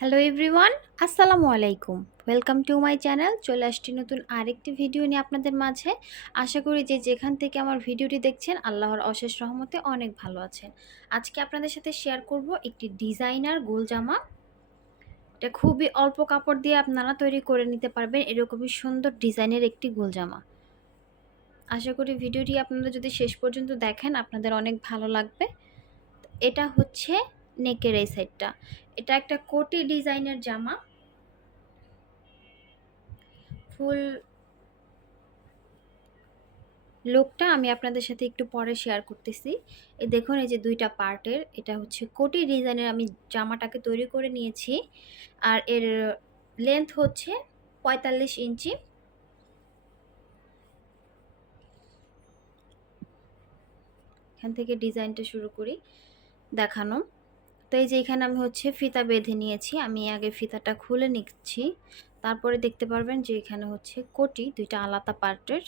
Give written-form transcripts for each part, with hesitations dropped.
Hello everyone, আসসালামু আলাইকুম। Welcome to my channel. চলে আসছি নতুন আরেকটি ভিডিও নিয়ে আপনাদের মাঝে। আশা করি যে যেখান থেকে আমার ভিডিওটি দেখছেন আল্লাহর অশেষ রহমতে অনেক ভালো আছেন। আজকে আপনাদের সাথে শেয়ার করব একটি ডিজাইনার গোল জামা। এটা খুবই অল্প কাপড় দিয়ে আপনারা তৈরি করে নিতে পারবেন এরকমই সুন্দর ডিজাইনের একটি গোল জামা। আশা করি ভিডিওটি আপনারা যদি শেষ পর্যন্ত দেখেন আপনাদের অনেক ভালো লাগবে। এটা হচ্ছে নেকের এই সাইডটা। এটা একটা কোটি ডিজাইনের জামা। ফুল লুকটা আমি আপনাদের সাথে একটু পরে শেয়ার করতেছি। এই দেখুন, এই যে ২ টা পার্টের, এটা হচ্ছে কোটি ডিজাইনের আমি জামাটাকে তৈরি করে নিয়েছি। আর এর লেন্থ হচ্ছে ৪৫ ইঞ্চি। এখান থেকে ডিজাইনটা শুরু করি দেখানো। তো এই যে এখানে আমি হচ্ছে ফিতা বেঁধে নিয়েছি। আমি আগে ফিতাটা খুলে নিচ্ছি। তারপরে দেখতে পারবেন যে এখানে হচ্ছে কোটি ২ টা আলাদা পার্টের।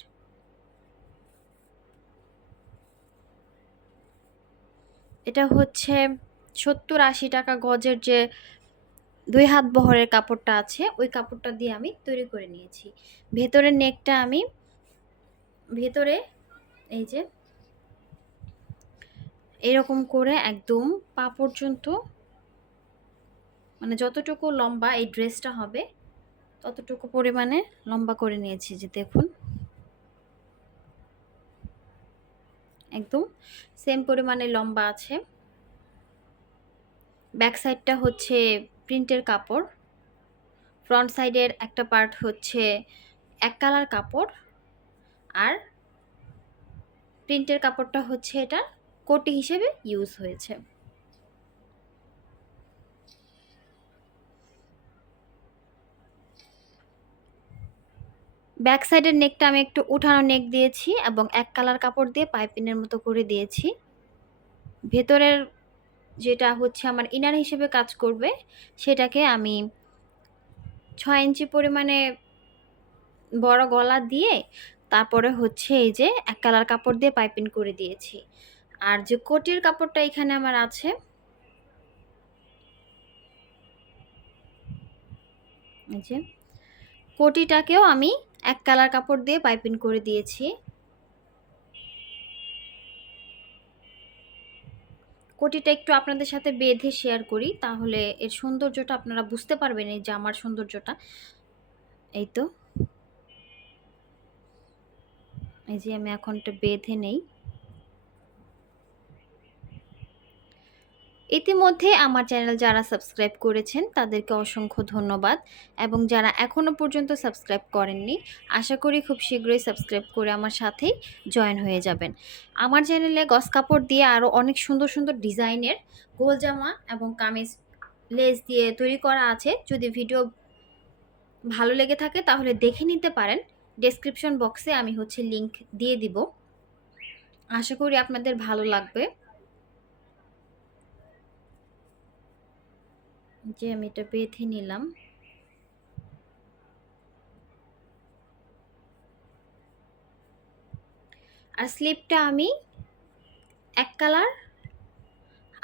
এটা হচ্ছে ৭০-৮০ টাকা গজের যে ২ হাত বহরের কাপড়টা আছে, ওই কাপড়টা দিয়ে আমি তৈরি করে নিয়েছি। ভেতরের নেকটা আমি ভেতরে এই যে এরকম করে একদম পা পর্যন্ত, মানে যতটুকু লম্বা এই ড্রেসটা হবে ততটুকু পরিমাণে লম্বা করে নিয়েছি। যে দেখুন, একদম সেম পরিমাণে লম্বা আছে। ব্যাক সাইডটা হচ্ছে প্রিন্টের কাপড়। ফ্রন্ট সাইডের একটা পার্ট হচ্ছে এক কালার কাপড়। আর প্রিন্টের কাপড়টা হচ্ছে এটা কোটি হিসেবে ইউজ হয়েছে। ব্যাক সাইডের নেকটা আমি একটু উঠানো নেক দিয়েছি এবং এক কালার কাপড় দিয়ে পাইপিনের মতো করে দিয়েছি। ভেতরের যেটা হচ্ছে আমার ইনার হিসেবে কাজ করবে, সেটাকে আমি ৬ ইঞ্চি পরিমাণে বড় গলা দিয়ে তারপরে হচ্ছে এই যে এক কালার কাপড় দিয়ে পাইপিং করে দিয়েছি। আর যে কোটির কাপড়টা এখানে আমার আছে, এই যে কোটিটাকেও আমি এক কালার কাপড় দিয়ে পাইপিং করে দিয়েছি। কোটিটা একটু আপনাদের সাথে বেঁধে শেয়ার করি, তাহলে এর সৌন্দর্যটা আপনারা বুঝতে পারবেন, এই জামার সৌন্দর্যটা। এই তো, এই যে আমি এখন এটা বেঁধে নেই। ইতিমধ্যে আমার চ্যানেল যারা সাবস্ক্রাইব করেছেন তাদেরকে অসংখ্য ধন্যবাদ, এবং যারা এখনও পর্যন্ত সাবস্ক্রাইব করেননি আশা করি খুব শীঘ্রই সাবস্ক্রাইব করে আমার সাথেই জয়েন হয়ে যাবেন। আমার চ্যানেলে গস কাপড় দিয়ে আরও অনেক সুন্দর সুন্দর ডিজাইনের গোল জামা এবং কামিজ লেস দিয়ে তৈরি করা আছে। যদি ভিডিও ভালো লেগে থাকে তাহলে দেখে নিতে পারেন। ডেসক্রিপশন বক্সে আমি হচ্ছে লিংক দিয়ে দিব। আশা করি আপনাদের ভালো লাগবে। যে আমি এটা বেঁধে নিলাম। আর স্লিপটা আমি এক কালার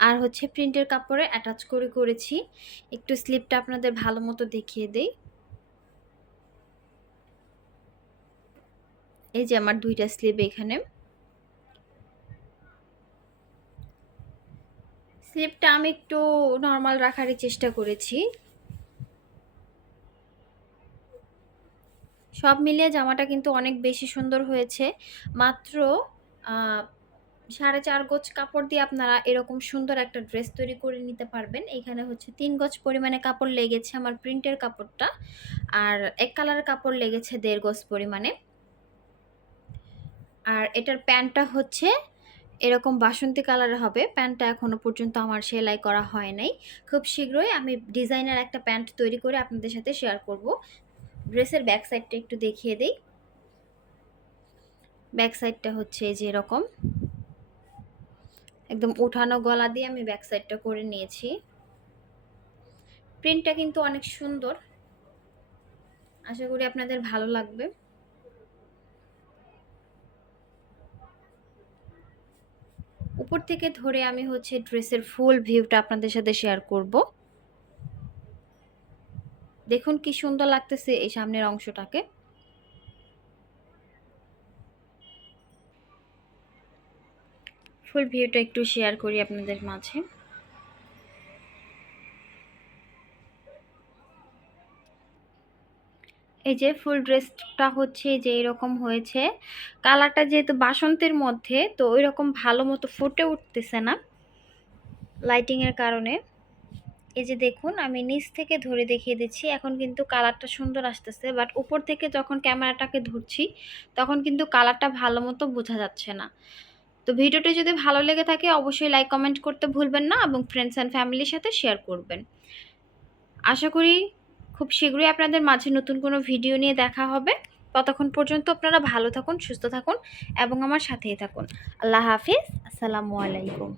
আর হচ্ছে প্রিন্টের কাপড়ে অ্যাটাচ করে করেছি। একটু স্লিপটা আপনাদের ভালো মতো দেখিয়ে দেই। এই যে আমার ২টা স্লিপ এখানে। স্লিপটা আমি একটু নরমাল রাখারই চেষ্টা করেছি। সব মিলিয়ে জামাটা কিন্তু অনেক বেশি সুন্দর হয়েছে। মাত্র ৪.৫ গজ কাপড় দিয়ে আপনারা এরকম সুন্দর একটা ড্রেস তৈরি করে নিতে পারবেন। এখানে হচ্ছে ৩ গজ পরিমাণে কাপড় লেগেছে আমার প্রিন্টের কাপড়টা, আর এক কালারের কাপড় লেগেছে ১.৫ গজ পরিমাণে। আর এটার প্যান্টটা হচ্ছে এরকম বাসন্তী কালারের হবে। প্যান্টটা এখনো পর্যন্ত আমার সেলাই করা হয় নাই। খুব শীঘ্রই আমি ডিজাইনার একটা প্যান্ট তৈরি করে আপনাদের সাথে শেয়ার করব। ড্রেসের ব্যাক সাইডটা একটু দেখিয়ে দেই। ব্যাক সাইডটা হচ্ছে এই যে এরকম একদম উঠানো গলা দিয়ে আমি ব্যাক সাইডটা করে নিয়েছি। প্রিন্টটা কিন্তু অনেক সুন্দর, আশা করি আপনাদের ভালো লাগবে। উপর থেকে ধরে আমি হচ্ছে ড্রেসের ফুল ভিউটা আপনাদের সাথে শেয়ার করব। দেখুন কি সুন্দর লাগতেছে এই সামনের অংশটাকে। ফুল ভিউটা একটু শেয়ার করি আপনাদের মাঝে। এই যে ফুল ড্রেসটা হচ্ছে যে এরকম হয়েছে। কালারটা যেহেতু বাসন্তের মধ্যে, তো ওই রকম ভালো মতো ফুটে উঠতেছে না লাইটিংয়ের কারণে। এই যে দেখুন আমি নিচ থেকে ধরে দেখিয়ে দিচ্ছি, এখন কিন্তু কালারটা সুন্দর আসতেছে, বাট উপর থেকে যখন ক্যামেরাটাকে ধরছি তখন কিন্তু কালারটা ভালো মতো বোঝা যাচ্ছে না। তো ভিডিওটি যদি ভালো লেগে থাকে অবশ্যই লাইক কমেন্ট করতে ভুলবেন না এবং ফ্রেন্ডস অ্যান্ড ফ্যামিলির সাথে শেয়ার করবেন। আশা করি খুব শীঘ্রই আপনাদের মাঝে নতুন কোনো ভিডিও নিয়ে দেখা হবে। ততক্ষণ পর্যন্ত আপনারা ভালো থাকুন, সুস্থ থাকুন এবং আমার সাথেই থাকুন। আল্লাহ হাফিজ। আসসালামু আলাইকুম।